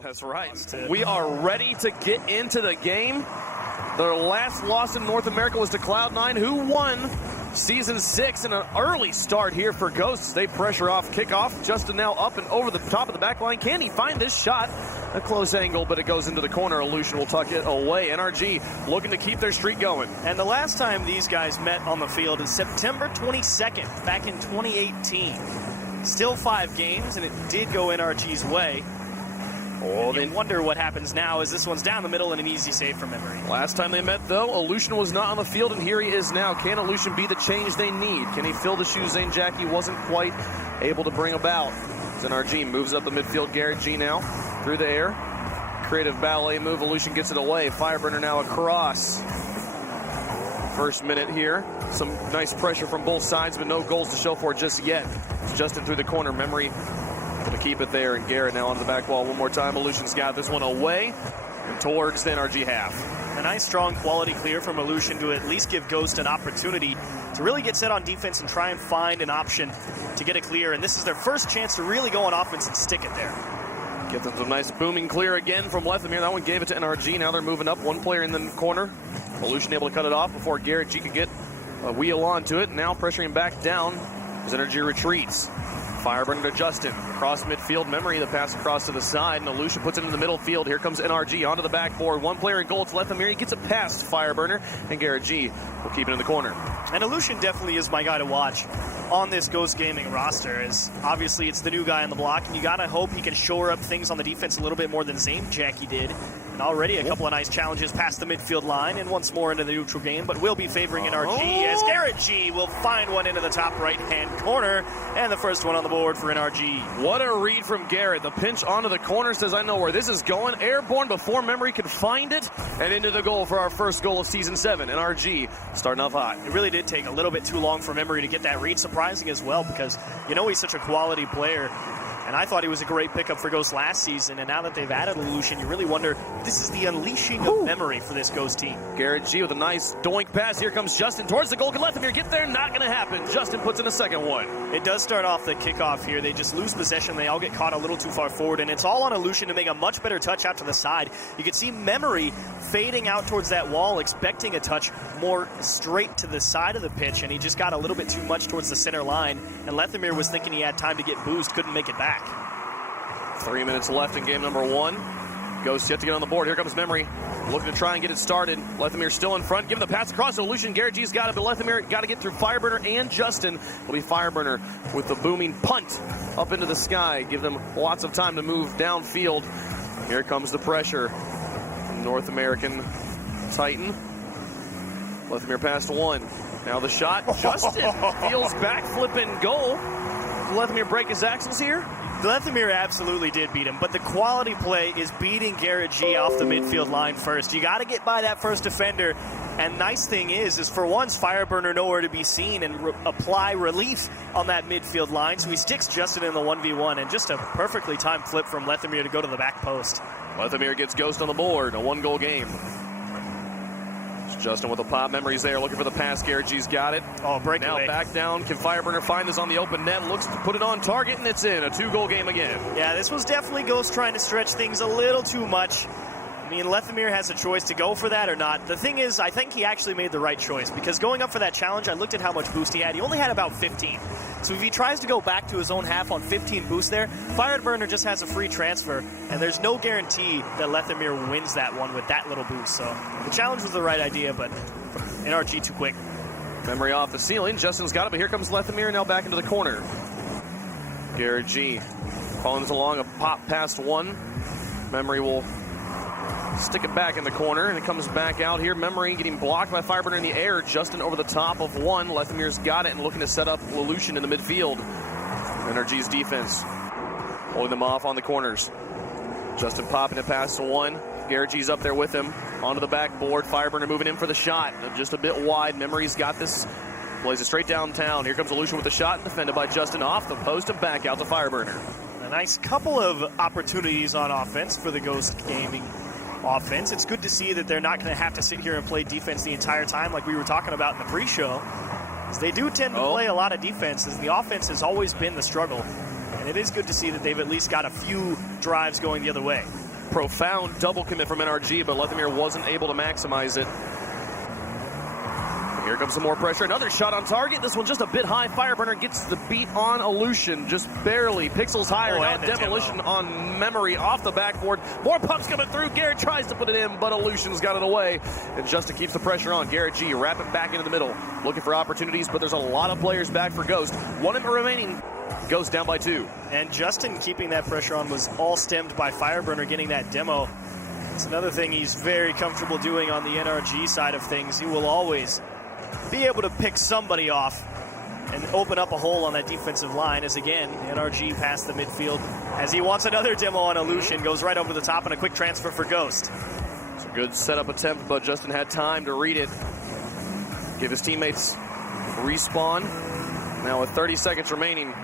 That's right. We are ready to get into the game. Their last loss in North America was to Cloud9, who won Season 6 in an early start here for Ghosts. They pressure off kickoff. Justin now up and over the top of the back line. Can he find this shot? A close angle, but it goes into the corner. Illusion will tuck it away. NRG looking to keep their streak going. And the last time these guys met on the field is September 22nd, back in 2018. Still 5 games, and it did go NRG's way. Oh, you wonder what happens now as this one's down the middle and an easy save from memory. Last time they met, though, Illusion was not on the field, and here he is now. Can Illusion be the change they need? Can he fill the shoes Zane Jackie wasn't quite able to bring about? As NRG moves up the midfield. Garrett G now through the air. Creative ballet move. Illusion gets it away. Fireburner now across. First minute here. Some nice pressure from both sides, but no goals to show for it just yet. It's Justin through the corner. Memory to keep it there, and Garrett now onto the back wall one more time. Illusion's got this one away and towards the NRG half. A nice, strong, quality clear from Illusion to at least give Ghost an opportunity to really get set on defense and try and find an option to get a clear. And this is their first chance to really go on offense and stick it there. Get them some nice booming clear again from Lethamere. That one gave it to NRG. Now they're moving up. One player in the corner. Illusion able to cut it off before Garrett G could get a wheel onto it. Now pressuring back down as NRG retreats. Fireburner to Justin. Across midfield. Memory, the pass across to the side. And Illusion puts it in the middle field. Here comes NRG onto the backboard. One player in goal. It's Lethamere. He gets it past Fireburner. And Garrett G will keep it in the corner. And Illusion definitely is my guy to watch on this Ghost Gaming roster. As obviously it's the new guy on the block. And you got to hope he can shore up things on the defense a little bit more than Zane Jackie did. And already a couple of nice challenges past the midfield line and once more into the neutral game, but will be favoring NRG as Garrett G will find one into the top right-hand corner, and the first one on the board for NRG. What a read from Garrett. The pinch onto the corner says, I know where this is going. Airborne before Memory could find it, and into the goal for our first goal of Season 7. NRG starting off hot. It really did take a little bit too long for Memory to get that read. Surprising as well, because you know he's such a quality player. And I thought he was a great pickup for Ghost last season, and now that they've added Illusion, you really wonder if this is the unleashing of Memory for this Ghost team. Garrett G with a nice doink pass. Here comes Justin towards the goal. Can Lethamere get there? Not going to happen. Justin puts in a second one. It does start off the kickoff here. They just lose possession. They all get caught a little too far forward, and it's all on Illusion to make a much better touch out to the side. You can see Memory fading out towards that wall, expecting a touch more straight to the side of the pitch, and he just got a little bit too much towards the center line, and Lethamere was thinking he had time to get boost, couldn't make it back. 3 minutes left in game number 1. Ghost yet to get on the board. Here comes Memory, looking to try and get it started. Lethamere still in front, giving the pass across to Illusion. Garrett G's got it, but Lethamere got to get through Fireburner and Justin. It'll be Fireburner with the booming punt up into the sky. Give them lots of time to move downfield. Here comes the pressure from North American Titan. Lethamere past one. Now the shot. Justin feels backflip and goal. Lethamere break his axles here. Lethamere absolutely did beat him, but the quality play is beating Garrett G off the midfield line first. You got to get by that first defender, and nice thing is for once, Fireburner nowhere to be seen and apply relief on that midfield line, so he sticks Justin in the 1v1, and just a perfectly timed flip from Lethamere to go to the back post. Lethamere gets Ghost on the board, a 1-goal game. Justin with the pop. Memories there, looking for the pass. Garrett G's got it. Oh, breakaway. Now back down. Can Fireburner find this on the open net? Looks to put it on target, and it's in. A 2-goal game again. Yeah, this was definitely Ghost trying to stretch things a little too much. I mean, Lethamere has a choice to go for that or not. The thing is, I think he actually made the right choice, because going up for that challenge, I looked at how much boost he had. He only had about 15. So if he tries to go back to his own half on 15 boost there, Fireburner just has a free transfer, and there's no guarantee that Lethamere wins that one with that little boost. So the challenge was the right idea, but NRG too quick. Memory off the ceiling. Justin's got it, but here comes Lethamere now back into the corner. Garrett G following this along, a pop past one. Memory will stick it back in the corner, and it comes back out here. Memory getting blocked by Fireburner in the air. Justin over the top of one. Lethamere's got it and looking to set up Illusion in the midfield. NRG's defense holding them off on the corners. Justin popping it past one. Garrett G's up there with him. Onto the backboard. Fireburner moving in for the shot. Just a bit wide. Memory's got this. Plays it straight downtown. Here comes Illusion with the shot, defended by Justin off the post and back out to Fireburner. A nice couple of opportunities on offense for the Ghost Gaming offense. It's good to see that they're not going to have to sit here and play defense the entire time like we were talking about in the pre-show. They do tend to play a lot of defense, as the offense has always been the struggle. And it is good to see that they've at least got a few drives going the other way. Profound double commit from NRG, but Lethemir wasn't able to maximize it. Here comes some more pressure. Another shot on target. This one just a bit high. Fireburner gets the beat on Illusion, just barely. Pixels higher. Now Demolition on Memory off the backboard. More pumps coming through. Garrett tries to put it in, but Illusion's got it away. And Justin keeps the pressure on. Garrett G wrapping back into the middle, looking for opportunities, but there's a lot of players back for Ghost. 1 in the remaining. Ghost down by 2. And Justin keeping that pressure on was all stemmed by Fireburner getting that demo. It's another thing he's very comfortable doing on the NRG side of things. He will always be able to pick somebody off and open up a hole on that defensive line as, again, NRG past the midfield as he wants another demo on Illusion, goes right over the top and a quick transfer for Ghost. It's a good setup attempt, but Justin had time to read it. Give his teammates respawn. Now with 30 seconds remaining,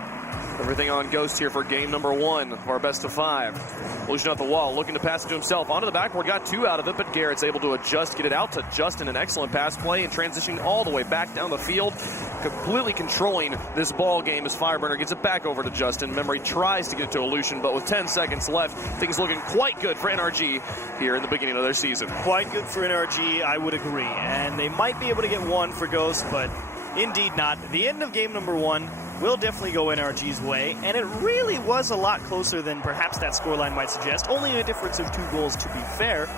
everything on Ghost here for game number 1 of our best of 5. Illusion off the wall, looking to pass it to himself. Onto the backboard, got 2 out of it, but Garrett's able to adjust, get it out to Justin. An excellent pass play and transitioning all the way back down the field. Completely controlling this ball game as Fireburner gets it back over to Justin. Memory tries to get it to Illusion, but with 10 seconds left, things looking quite good for NRG here in the beginning of their season. Quite good for NRG, I would agree. And they might be able to get 1 for Ghost, but indeed not. The end of game number 1 will definitely go NRG's way, and it really was a lot closer than perhaps that scoreline might suggest. Only a difference of 2 goals, to be fair,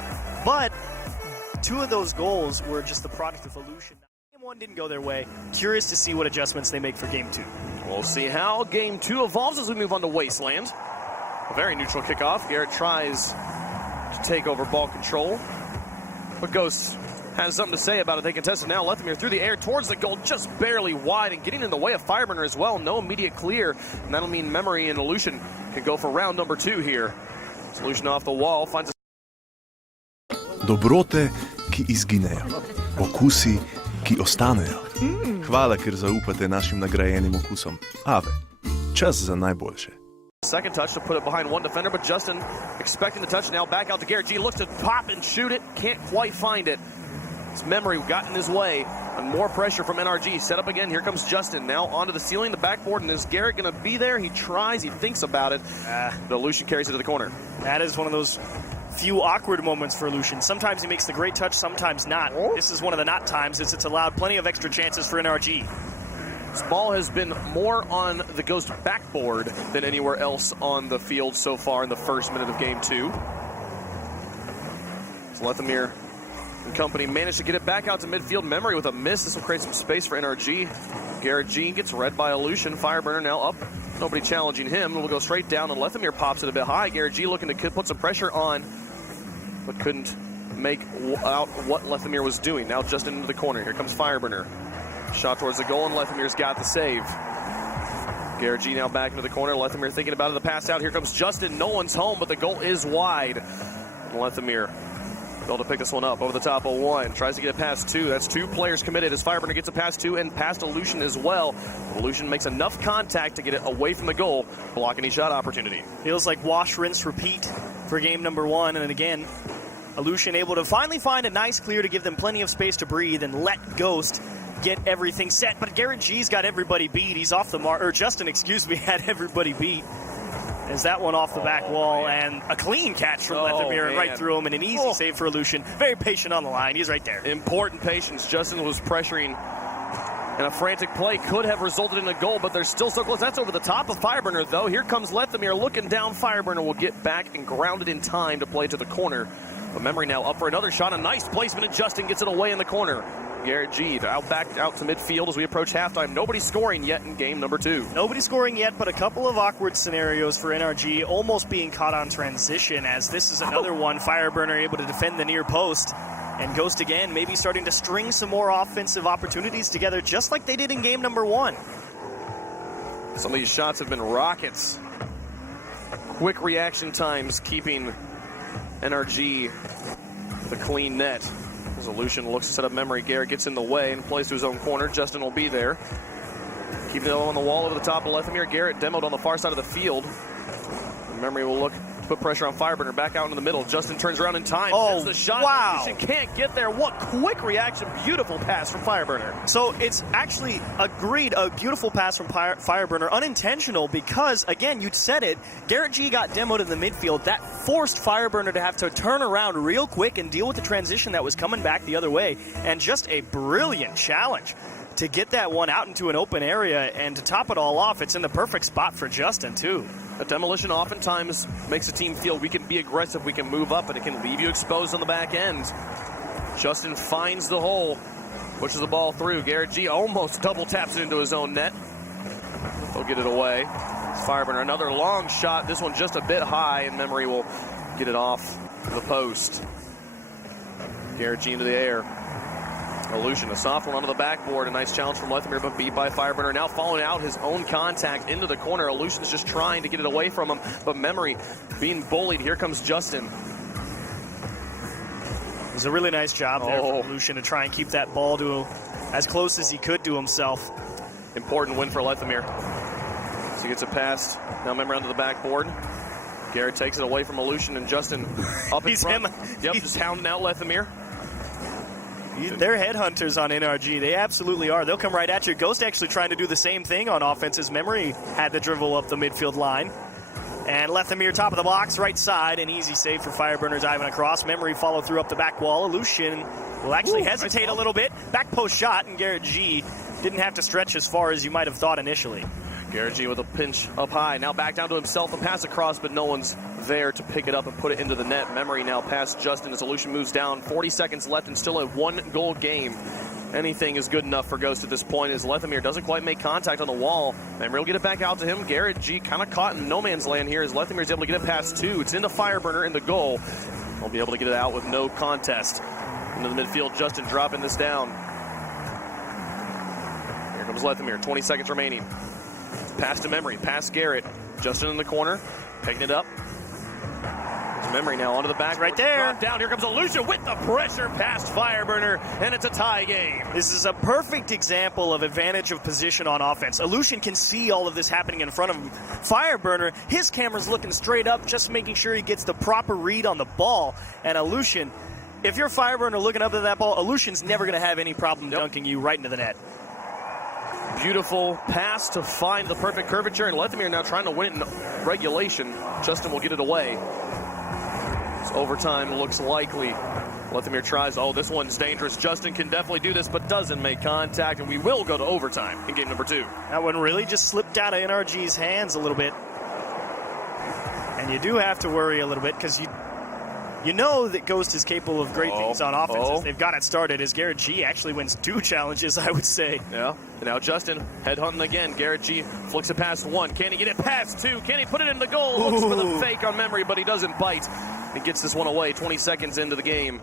but 2 of those goals were just the product of Illusion. Game 1 didn't go their way. Curious to see what adjustments they make for game 2. We'll see how game 2 evolves as we move on to Wasteland. A very neutral kickoff. Garrett tries to take over ball control, but Ghost has something to say about it. They contest it now. Lethemir through the air towards the goal, just barely wide and getting in the way of Fireburner as well. No immediate clear, and that'll mean Memory and Illusion can go for round number 2 here. Illusion off the wall, finds a... Dobrote, ki izginejo. Okusi, ki ostanejo. Hvala, ker zaupate našim nagrajenim okusom. Ave, čas za najboljše. Second touch to put it behind one defender, but Justin expecting the touch now. Back out to Garrett G. Looks to pop and shoot it. Can't quite find it. His Memory got in his way, and more pressure from NRG. Set up again. Here comes Justin. Now onto the ceiling, the backboard, and is Garrett going to be there? He tries. He thinks about it. The Illusion carries it to the corner. That is one of those few awkward moments for Illusion. Sometimes he makes the great touch, sometimes not. This is one of the not times, as it's allowed plenty of extra chances for NRG. This ball has been more on the Ghost backboard than anywhere else on the field so far in the first minute of game 2. So Lethemir and company managed to get it back out to midfield. Memory with a miss. This will create some space for NRG. Garrett G gets read by Illusion. Fireburner now up. Nobody challenging him. We'll go straight down, and Lethemir pops it a bit high. Garrett G looking to put some pressure on, but couldn't make out what Lethemir was doing. Now just into the corner. Here comes Fireburner. Shot towards the goal, and Lethemir's got the save. Garrett G now back into the corner. Lethemir thinking about it. The pass out. Here comes Justin. No one's home, but the goal is wide. And Lethemir able to pick this one up over the top of 1. Tries to get it past 2. That's 2 players committed as Fireburner gets it past 2 and past Illusion as well. Illusion makes enough contact to get it away from the goal, block any shot opportunity. Feels like wash, rinse, repeat for game number 1. And again, Illusion able to finally find a nice clear to give them plenty of space to breathe and let Ghost get everything set. But Garrett G's got everybody beat. He's off the mark, or Justin, excuse me, had everybody beat. As that one off the back wall, and a clean catch from Lethemir and right through him, and an easy save for Illusion. Very patient on the line. He's right there. Important patience. Justin was pressuring, and a frantic play could have resulted in a goal, but they're still so close. That's over the top of Fireburner, though. Here comes Lethemir looking down. Fireburner will get back and ground it in time to play to the corner. But Memory now up for another shot. A nice placement, and Justin gets it away in the corner. Garrett G back out to midfield as we approach halftime. Nobody scoring yet in game number 2. Nobody scoring yet, but a couple of awkward scenarios for NRG, almost being caught on transition, as this is another one. Fireburner able to defend the near post, and Ghost again maybe starting to string some more offensive opportunities together, just like they did in game number 1. Some of these shots have been rockets. Quick reaction times keeping NRG the clean net. As Illusion looks to set up Memory, Garrett gets in the way and plays to his own corner. Justin will be there. Keeping it on the wall over the top of Lethemir. Garrett demoed on the far side of the field. Memory will look to Put pressure on Fireburner, back out into the middle. Justin turns around in time. Oh, sends the shot. wow. Illusion can't get there. What quick reaction. Beautiful pass from Fireburner. So it's actually a beautiful pass from Fireburner, unintentional because, again, you said it, Garrett G got demoed in the midfield. That forced Fireburner to have to turn around real quick and deal with the transition that was coming back the other way. And just a brilliant challenge to get that one out into an open area, and to top it all off, it's in the perfect spot for Justin, too. A demolition oftentimes makes a team feel we can be aggressive, we can move up, but it can leave you exposed on the back end. Justin finds the hole, pushes the ball through. Garrett G almost double taps it into his own net. He'll get it away. Fireburner, another long shot. This one just a bit high, and Memory will get it off the post. Garrett G into the air. Illusion, a soft one onto the backboard. A nice challenge from Lethamyr, but beat by Fireburner. Now following out his own contact into the corner. Illusion's just trying to get it away from him, but Memory being bullied. Here comes Justin. It was a really nice job there for Illusion to try and keep that ball to as close as he could to himself. Important win for Lethamyr. So he gets it past. Now Memory onto the backboard. Garrett takes it away from Illusion, and Justin up in front. Yep, just hounding out Lethamyr. They're headhunters on NRG. They absolutely are. They'll come right at you. Ghost actually trying to do the same thing on offense as Memory had to dribble up the midfield line. And Lethamyr top of the box, right side. An easy save for Fireburner diving across. Memory follow through up the back wall. Illusion will actually hesitate a little bit. Back post shot, and Garrett G didn't have to stretch as far as you might have thought initially. Garrett G with a pinch up high. Now back down to himself. A pass across, but no one's there to pick it up and put it into the net. Memory now past Justin as Illusion moves down. 40 seconds left and still a one-goal game. Anything is good enough for Ghost at this point as Lethamyr doesn't quite make contact on the wall. Memory will get it back out to him. Garrett G kind of caught in no man's land here as Lethamyr's able to get it past two. It's into Fireburner in the goal. He'll be able to get it out with no contest. Into the midfield, Justin dropping this down. Here comes Lethamyr, 20 seconds remaining. Pass to Memory, past Garrett. Justin in the corner, picking it up. Memory now onto the back. Right there. Down, here comes Illusion with the pressure past Fireburner, and it's a tie game. This is a perfect example of advantage of position on offense. Illusion can see all of this happening in front of him. Fireburner, his camera's looking straight up, just making sure he gets the proper read on the ball. And Illusion, if you're Fireburner looking up at that ball, Illusion's never going to have any problem dunking you right into the net. Beautiful pass to find the perfect curvature, and Lethamyr now trying to win it in regulation. Justin will get it away. Overtime looks likely. Lethamyr tries. Oh, this one's dangerous. Justin can definitely do this, but doesn't make contact, and we will go to overtime in game number 2. That one really just slipped out of NRG's hands a little bit. And you do have to worry a little bit because you know that Ghost is capable of great things on offense. They've got it started as Garrett G actually wins 2 challenges, I would say. Yeah. And now Justin headhunting again. Garrett G flicks it past 1. Can he get it past 2? Can he put it in the goal? Looks for the fake on Memory, but he doesn't bite. He gets this one away 20 seconds into the game.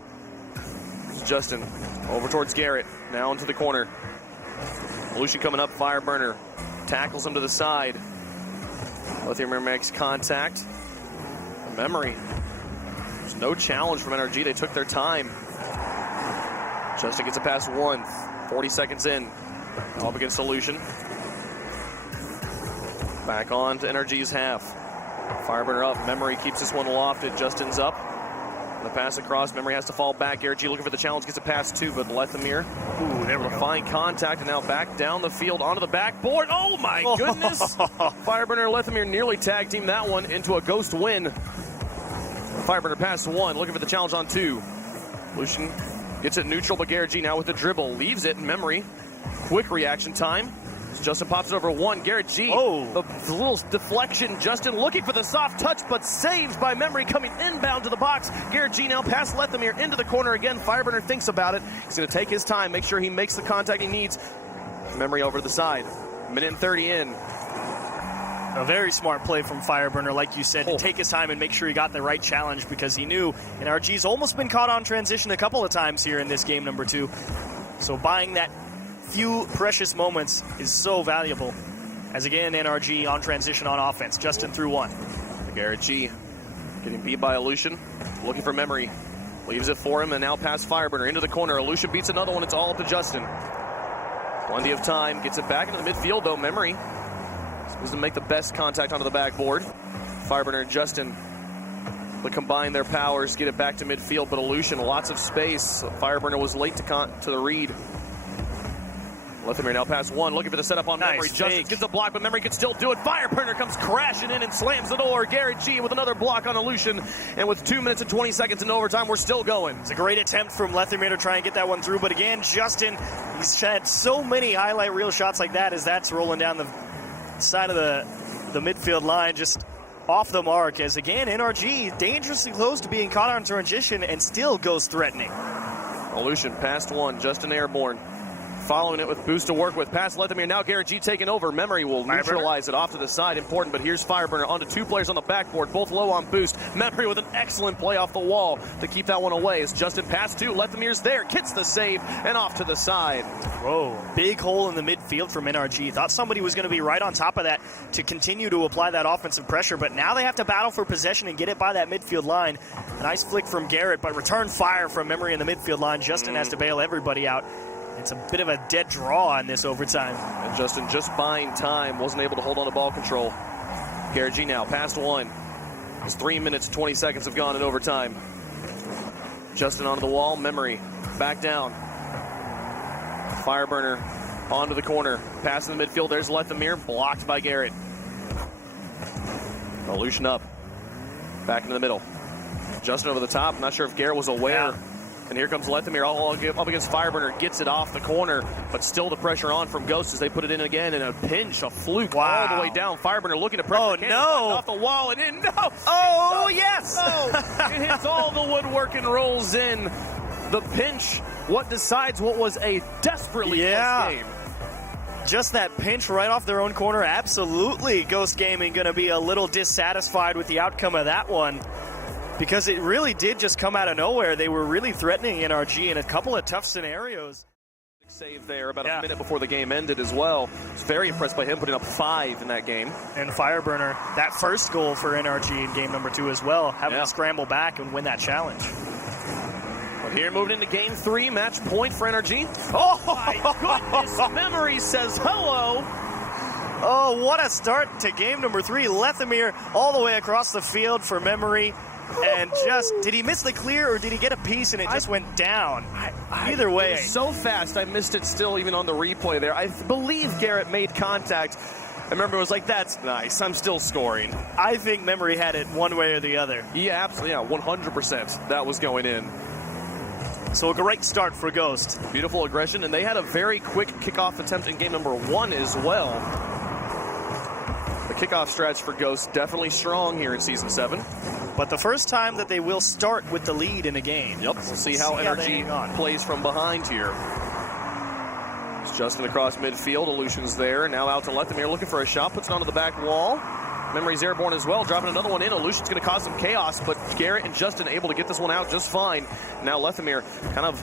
Justin over towards Garrett. Now into the corner. Illusion coming up. Fireburner tackles him to the side. Lethamyr makes contact. Memory. There's no challenge from NRG. They took their time. Justin gets it past 1. 40 seconds in. Up against Illusion. Back on to NRG's half. Fireburner up. Memory keeps this one lofted. Justin's up. The pass across. Memory has to fall back. Garrett G looking for the challenge. Gets it past 2, but Lethamyr. Ooh, there we go. Find contact, and now back down the field onto the backboard. Oh, my goodness. Fireburner and Lethamyr nearly tag team that one into a Ghost win. Fireburner past 1. Looking for the challenge on 2. Illusion gets it neutral, but Garrett G now with the dribble. Leaves it in Memory. Quick reaction time. Justin pops it over 1. Garrett G. The little deflection. Justin looking for the soft touch, but saved by Memory coming inbound to the box. Garrett G now past Lethamyr into the corner again. Fireburner thinks about it. He's going to take his time, make sure he makes the contact he needs. Memory over the side. Minute and 30 in. A very smart play from Fireburner, like you said, to take his time and make sure he got the right challenge because he knew NRG's almost been caught on transition a couple of times here in this game number 2. So buying that few precious moments is so valuable. As again, NRG on transition on offense. Justin through 1. Garrett G getting beat by Illusion. Looking for Memory. Leaves it for him and now past Fireburner into the corner. Illusion beats another one. It's all up to Justin. Plenty of time. Gets it back into the midfield though. Memory doesn't make the best contact onto the backboard. Fireburner and Justin to combine their powers, get it back to midfield, but Aleutian, lots of space. Fireburner was late to the read. Lethemere now past one, looking for the setup on Memory. Justin gets a block, but Memory can still do it. Fireburner comes crashing in and slams the door. Garrett G with another block on Aleutian. And with 2 minutes and 20 seconds into overtime, we're still going. It's a great attempt from Lethemere to try and get that one through. But again, Justin, he's had so many highlight reel shots like that as that's rolling down the side of the midfield line, just off the mark. As again, NRG dangerously close to being caught on transition and still goes threatening. Aleutian past one, Justin airborne. Following it with boost to work with. Past Lethemere, now Garrett G taking over. Memory will neutralize it off to the side. Important, but here's Fireburner onto two players on the backboard, both low on boost. Memory with an excellent play off the wall to keep that one away. As Justin past two, Lethemere's there, gets the save, and off to the side. Whoa, big hole in the midfield from NRG. Thought somebody was going to be right on top of that to continue to apply that offensive pressure, but now they have to battle for possession and get it by that midfield line. Nice flick from Garrett, but return fire from Memory in the midfield line. Justin has to bail everybody out. It's a bit of a dead draw in this overtime. And Justin just buying time, wasn't able to hold on to ball control. Garrett G now, past one. It's 3 minutes, 20 seconds have gone in overtime. Justin onto the wall, Memory back down. Fireburner onto the corner. Pass in the midfield, there's Lethemere, blocked by Garrett. Aleutian up. Back into the middle. Justin over the top, I'm not sure if Garrett was aware. Yeah. And here comes Lethemere all up against Fireburner, gets it off the corner, but still the pressure on from Ghost as they put it in again, and a pinch, a fluke all the way down. Fireburner looking to pressure. Oh, no. Off the wall and in. No. Oh, yes. No. It hits all the woodwork and rolls in. The pinch, what decides what was a desperately close game. Just that pinch right off their own corner. Absolutely, Ghost Gaming going to be a little dissatisfied with the outcome of that one, because it really did just come out of nowhere. They were really threatening NRG in a couple of tough scenarios. Save there about a minute before the game ended as well. I was very impressed by him putting up 5 in that game. And Fireburner, that first goal for NRG in game number 2 as well, having to scramble back and win that challenge. Well, here moving into game 3, match point for NRG. Oh my goodness, Memory says hello. Oh, what a start to game number 3. Lethemere all the way across the field for Memory. And just, did he miss the clear or did he get a piece and it just went down? Either way. It was so fast, I missed it still even on the replay there. I believe Garrett made contact. I remember it was like, that's nice, I'm still scoring. I think Memory had it one way or the other. Yeah, absolutely, 100% that was going in. So a great start for Ghost. Beautiful aggression, and they had a very quick kickoff attempt in game number 1 as well. The kickoff stretch for Ghost definitely strong here in Season 7. But the first time that they will start with the lead in a game. Yep, we'll see how NRG plays from behind here. It's Justin across midfield, Aleutian's there, now out to Lethemere, looking for a shot, puts it onto the back wall. Memory's airborne as well, dropping another one in. Aleutian's going to cause some chaos, but Garrett and Justin able to get this one out just fine. Now Lethemere kind of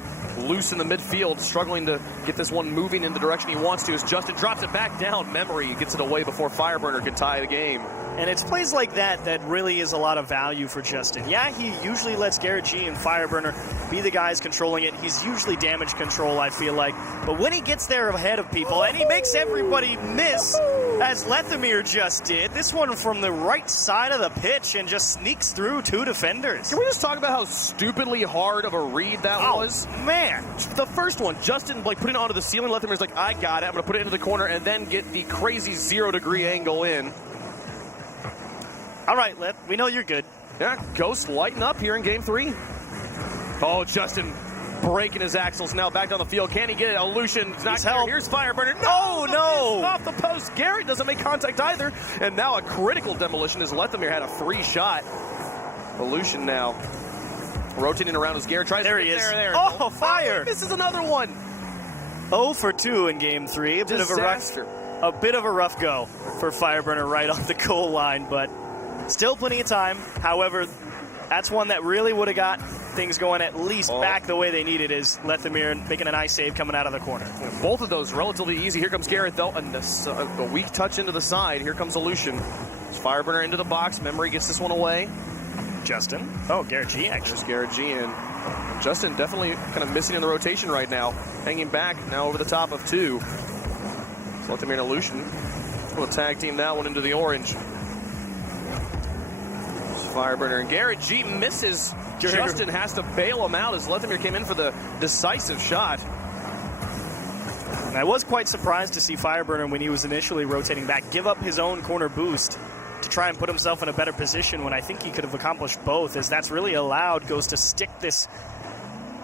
loose in the midfield, struggling to get this one moving in the direction he wants to as Justin drops it back down. Memory gets it away before Fireburner can tie the game. And it's plays like that that really is a lot of value for Justin. Yeah, he usually lets Garrett G and Fireburner be the guys controlling it. He's usually damage control, I feel like. But when he gets there ahead of people and he makes everybody miss, as Lethemere just did, this one from the right side of the pitch and just sneaks through 2 defenders. Can we just talk about how stupidly hard of a read that was? Man. The first one, Justin putting it onto the ceiling. Lethemere's like, I got it. I'm going to put it into the corner and then get the crazy 0-degree angle in. All right, Leth, we know you're good. Yeah, Ghost lighting up here in game 3. Oh, Justin breaking his axles now back down the field. Can he get it? Aleutian's not help. Here's Fireburner. No! Off the post. Garrett doesn't make contact either. And now a critical demolition as Lethemere had a free shot. Aleutian now rotating around as Garrett tries to get there. Oh, fire! This is another one. 0 for 2 in game 3. A bit of a rough go for Fireburner right off the goal line, but still plenty of time. However, that's one that really would have got things going at least back the way they needed, is Lethemere making a nice save coming out of the corner. Both of those relatively easy. Here comes Garrett, though, and a weak touch into the side. Here comes Aleutian. Fireburner into the box. Memory gets this one away. Justin. Oh, Garrett G, actually. There's Garrett G in. Justin definitely kind of missing in the rotation right now. Hanging back now over the top of 2. So Lethemere and Aleutian will tag team that one into the orange. Fireburner and Garrett G misses. Justin has to bail him out as Lethemir came in for the decisive shot. And I was quite surprised to see Fireburner, when he was initially rotating back, give up his own corner boost to try and put himself in a better position when I think he could have accomplished both, as that's really allowed Ghost to stick this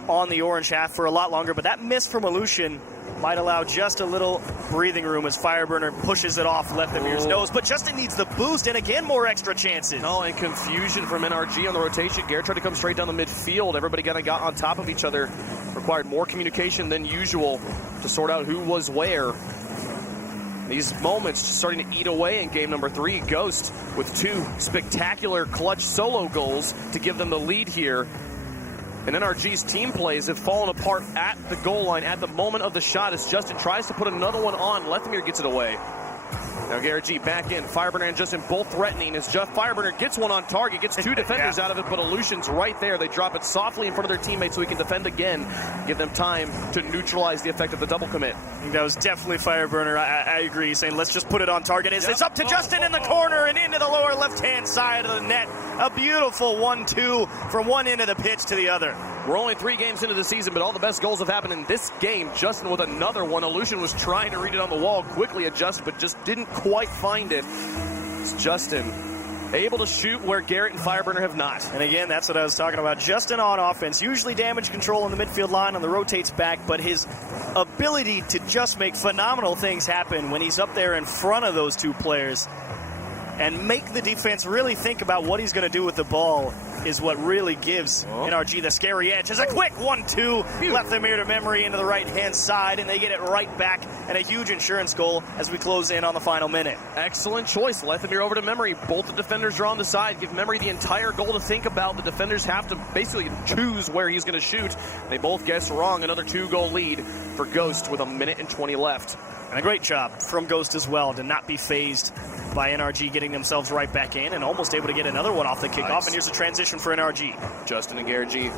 on the orange half for a lot longer. But that miss from Aleutian might allow just a little breathing room as Fireburner pushes it off Lethemir's nose. But Justin needs the boost, and again, more extra chances. No, and confusion from NRG on the rotation. Garrett tried to come straight down the midfield. Everybody kind of got on top of each other. Required more communication than usual to sort out who was where. These moments just starting to eat away in game number 3. Ghost with 2 spectacular clutch solo goals to give them the lead here. And NRG's team plays have fallen apart at the goal line at the moment of the shot as Justin tries to put another one on. Lethemir gets it away. Now Garrett G back in. Fireburner and Justin both threatening as Fireburner gets one on target, gets 2 defenders out of it, but Aleutian's right there. They drop it softly in front of their teammates so he can defend again, give them time to neutralize the effect of the double commit. I think that was definitely Fireburner. I agree, saying let's just put it on target. It's up to Justin in the corner and into the lower left-hand side of the net. A beautiful 1-2 from one end of the pitch to the other. We're only 3 games into the season, but all the best goals have happened in this game. Justin with another one. Aleutian was trying to read it on the wall, quickly adjusted, but just didn't quite find it. It's Justin able to shoot where Garrett and Fireburner have not. And again, that's what I was talking about. Justin on offense, usually damage control on the midfield line on the rotates back, but his ability to just make phenomenal things happen when he's up there in front of those 2 players and make the defense really think about what he's going to do with the ball is what really gives NRG the scary edge. As a quick 1-2, Lethemir to Memory into the right-hand side, and they get it right back, and a huge insurance goal as we close in on the final minute. Excellent choice. Lethemir over to Memory. Both the defenders are on the side. Give Memory the entire goal to think about. The defenders have to basically choose where he's going to shoot. They both guess wrong. Another 2-goal lead for Ghost with 1 minute and 20 left. And a great job from Ghost as well to not be phased by NRG getting themselves right back in and almost able to get another one off the kickoff. Nice. And here's a transition for NRG. Justin and Garrett G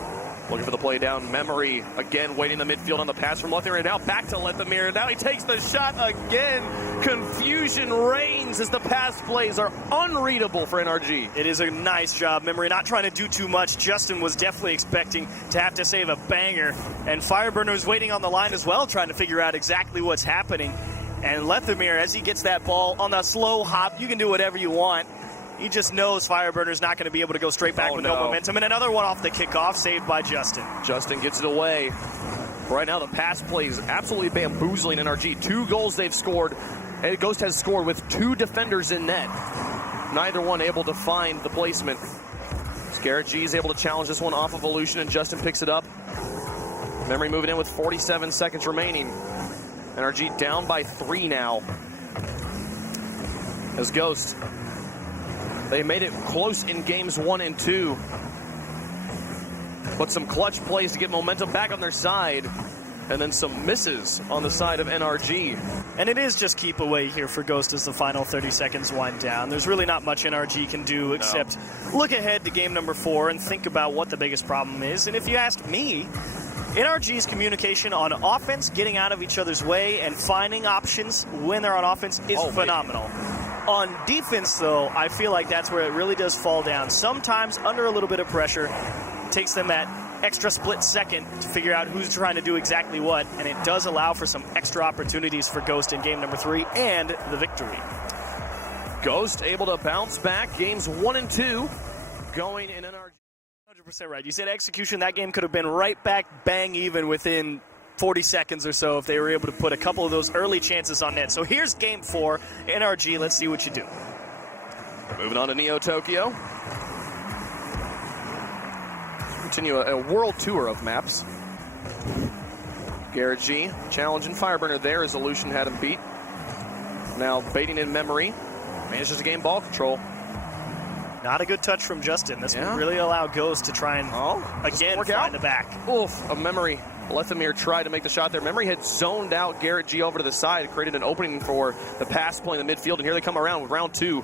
looking for the play down. Memory again waiting in the midfield on the pass from Lethemir. And now back to Lethemir. Now he takes the shot again. Confusion reigns as the pass plays are unreadable for NRG. It is a nice job. Memory not trying to do too much. Justin was definitely expecting to have to save a banger. And Fireburner was waiting on the line as well, trying to figure out exactly what's happening. And Lethemir, as he gets that ball on the slow hop, you can do whatever you want. He just knows Fireburner's not going to be able to go straight back with no momentum. And another one off the kickoff, saved by Justin. Justin gets it away. Right now, the pass play is absolutely bamboozling NRG. 2 goals they've scored. And Ghost has scored with 2 defenders in net. Neither one able to find the placement. Garrett G is able to challenge this one off of Aleutian, and Justin picks it up. Memory moving in with 47 seconds remaining. NRG down by 3 now. As Ghost, they made it close in games 1 and 2. But some clutch plays to get momentum back on their side. And then some misses on the side of NRG. And it is just keep away here for Ghost as the final 30 seconds wind down. There's really not much NRG can do except look ahead to game number 4 and think about what the biggest problem is. And if you ask me, NRG's communication on offense, getting out of each other's way, and finding options when they're on offense is phenomenal. On defense, though, I feel like that's where it really does fall down. Sometimes under a little bit of pressure, it takes them that extra split second to figure out who's trying to do exactly what, and it does allow for some extra opportunities for Ghost in game number 3 and the victory. Ghost able to bounce back games 1 and 2 going in NRG. 100% right. You said execution, that game could have been right back bang even within 40 seconds or so if they were able to put a couple of those early chances on net. So here's game 4, NRG, let's see what you do. Moving on to Neo Tokyo. Continue a world tour of maps. Garrett G challenging Fireburner there as Aleutian had him beat. Now baiting in Memory. Manages to gain ball control. Not a good touch from Justin. This would really allow Ghost to try and, again, find the back. Oof, a Memory. Lethemir tried to make the shot there. Memory had zoned out Garrett G over to the side, created an opening for the pass play in the midfield, and here they come around with round 2.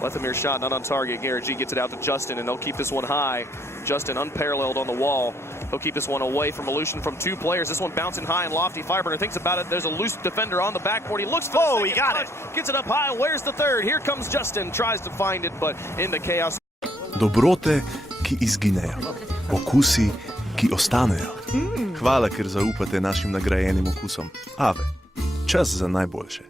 Lethemir's shot not on target. Garrett G gets it out to Justin, and they'll keep this one high. Justin unparalleled on the wall. He'll keep this one away from Aleutian from 2 players. This one bouncing high and lofty. Fireburner thinks about it. There's a loose defender on the backboard. He looks for he got it. Gets it up high. Where's the third? Here comes Justin. Tries to find it, but in the chaos. Dobrote, ki izginejo. Okusi, ki ostanejo. Hvala, ker zaupate našim nagrajenim okusom. Ave, čas za najboljše.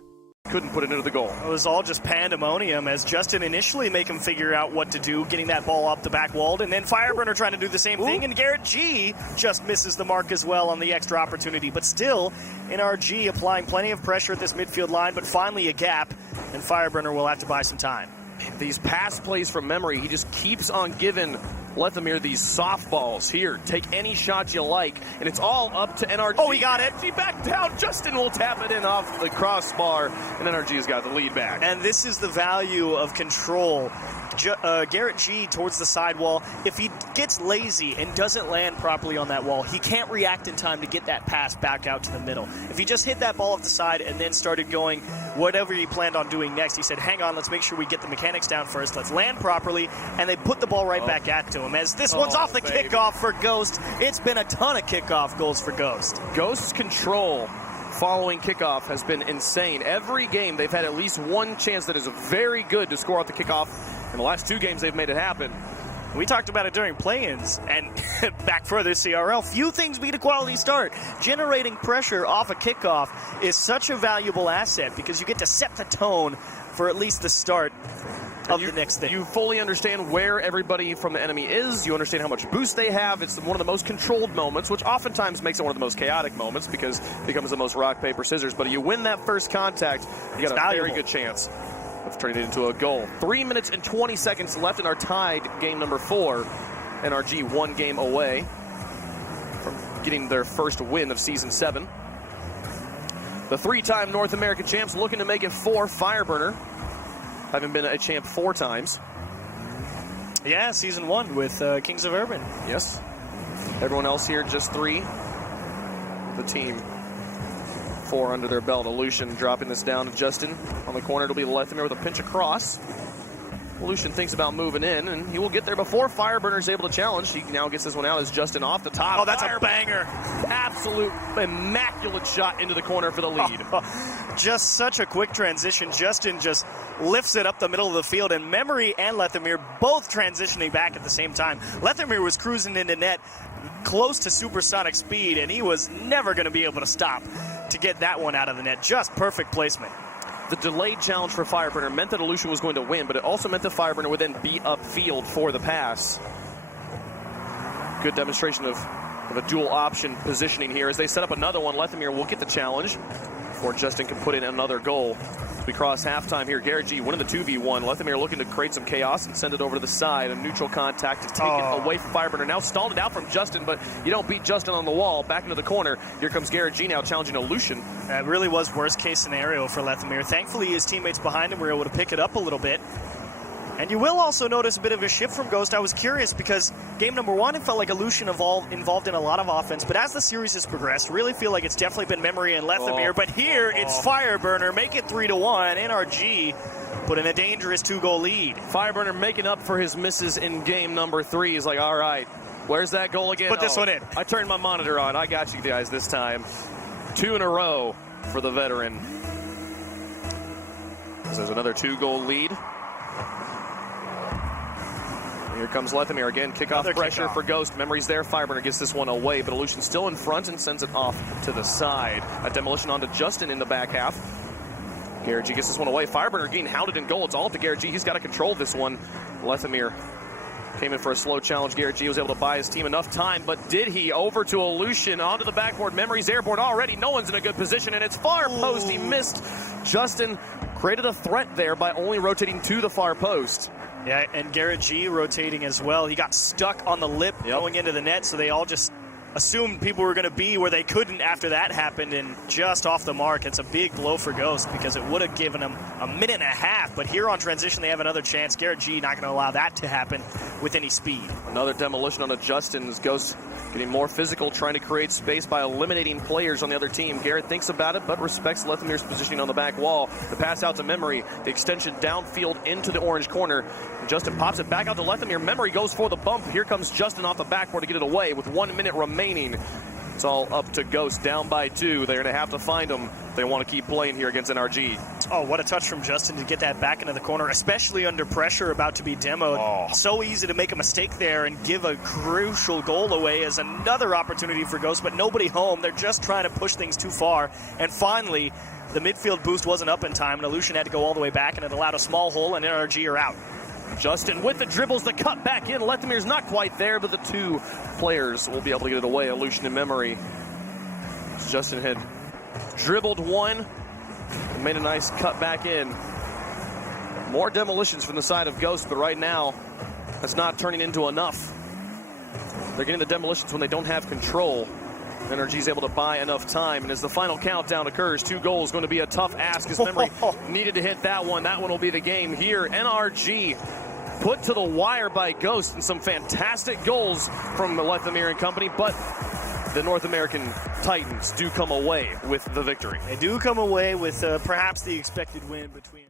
Couldn't put it into the goal. It was all just pandemonium as Justin initially make him figure out what to do, getting that ball up the back wall, and then Fireburner trying to do the same thing, and Garrett G just misses the mark as well on the extra opportunity. But still, NRG applying plenty of pressure at this midfield line, but finally a gap, and Fireburner will have to buy some time. These pass plays from memory, he just keeps on giving Lethamyr these softballs. Here, take any shot you like, and it's all up to NRG. Oh, he got it. NRG back down. Justin will tap it in off the crossbar, and NRG has got the lead back. And this is the value of control. Garrett G towards the sidewall. If he gets lazy and doesn't land properly on that wall, he can't react in time to get that pass back out to the middle. If he just hit that ball off the side and then started going whatever he planned on doing next, he said, hang on, let's make sure we get the mechanics down first. Let's land properly, and they put the ball right back at to him. As this one's off the kickoff for Ghost. It's been a ton of kickoff goals for Ghost. Ghost's control following kickoff has been insane. Every game, they've had at least one chance that is very good to score off the kickoff. In the last two games, they've made it happen. We talked about it during play-ins, and back further, CRL, few things beat a quality start. Generating pressure off a kickoff is such a valuable asset because you get to set the tone for at least the start of the next thing. You fully understand where everybody from the enemy is. You understand how much boost they have. It's one of the most controlled moments, which oftentimes makes it one of the most chaotic moments because it becomes the most rock, paper, scissors. But you win that first contact, you got a very good chance of turning it into a goal. 3 minutes and 20 seconds left and are tied game number 4. NRG 1 game away from getting their first win of season 7. The 3-time North American champs looking to make it 4. Fireburner having been a champ 4 times. Yeah, season 1 with Kings of Urban. Yes. Everyone else here just 3. The team 4 under their belt. Aleutian dropping this down to Justin. On the corner, it'll be Lethamyr with a pinch across. Aleutian thinks about moving in, and he will get there before Fireburner's able to challenge. He now gets this one out as Justin off the top. Oh, that's a banger. Absolute immaculate shot into the corner for the lead. Just such a quick transition. Justin just lifts it up the middle of the field, and Memory and Lethamyr both transitioning back at the same time. Lethamyr was cruising into net close to supersonic speed, and he was never going to be able to stop to get that one out of the net. Just perfect placement. The delayed challenge for Fireburner meant that Aleutian was going to win, but it also meant that Fireburner would then be upfield for the pass. Good demonstration of a dual option positioning here as they set up another one. Lethamyr will get the challenge before Justin can put in another goal. We cross halftime here. Garrett G winning the 2v1. Lethamyr looking to create some chaos and send it over to the side. A neutral contact to take it away from Fireburner. Now stalled it out from Justin, but you don't beat Justin on the wall. Back into the corner. Here comes Garrett G now challenging Aleutian. That really was worst case scenario for Lethamyr. Thankfully, his teammates behind him were able to pick it up a little bit. And you will also notice a bit of a shift from Ghost. I was curious because game number 1, it felt like Aleutian involved in a lot of offense. But as the series has progressed, really feel like it's definitely been Memory and Lethamyr. But here, it's Fireburner. Make it 3-1. NRG put in a dangerous 2-goal lead. Fireburner making up for his misses in game number 3. He's like, all right, where's that goal again? Put this one in. I turned my monitor on. I got you guys this time. 2 in a row for the veteran. There's another 2-goal lead. Here comes Lethamyr again. Kickoff pressure for Ghost. Memory's there. Fireburner gets this one away, but Aleutian still in front and sends it off to the side. A demolition onto Justin in the back half. Garrett G gets this one away. Fireburner getting hounded in goal. It's all up to Garrett G. He's got to control this one. Lethamyr came in for a slow challenge. Garrett G was able to buy his team enough time, but did he? Over to Aleutian, onto the backboard. Memory's airborne already. No one's in a good position, and it's far post. He missed. Justin created a threat there by only rotating to the far post. Yeah, and Garrett G rotating as well. He got stuck on the lip going into the net, so they all just assumed people were going to be where they couldn't after that happened, and just off the mark. It's a big blow for Ghost because it would have given them a minute and a half, but here on transition they have another chance. Garrett G not going to allow that to happen with any speed. Another demolition on a Justin as Ghost getting more physical, trying to create space by eliminating players on the other team. Garrett thinks about it, but respects Lethamyr's positioning on the back wall. The pass out to Memory, the extension downfield into the orange corner. And Justin pops it back out to Lethamyr. Memory goes for the bump. Here comes Justin off the backboard to get it away with 1 minute remaining. It's all up to Ghost, down by 2. They're going to have to find him if they want to keep playing here against NRG. Oh, what a touch from Justin to get that back into the corner, especially under pressure about to be demoed. Oh. So easy to make a mistake there and give a crucial goal away as another opportunity for Ghost, but nobody home. They're just trying to push things too far. And finally, the midfield boost wasn't up in time, and Aleutian had to go all the way back, and it allowed a small hole, and NRG are out. Justin with the dribbles, the cut back in. Lethamir's not quite there, but the two players will be able to get it away. Aleutian in memory. Justin had dribbled one and made a nice cut back in. More demolitions from the side of Ghost, but right now, that's not turning into enough. They're getting the demolitions when they don't have control. NRG's able to buy enough time, and as the final countdown occurs, 2 goals going to be a tough ask as memory needed to hit that one. That one will be the game here. NRG put to the wire by Ghost, and some fantastic goals from Lethamir and company, but the North American Titans do come away with the victory. They do come away with perhaps the expected win between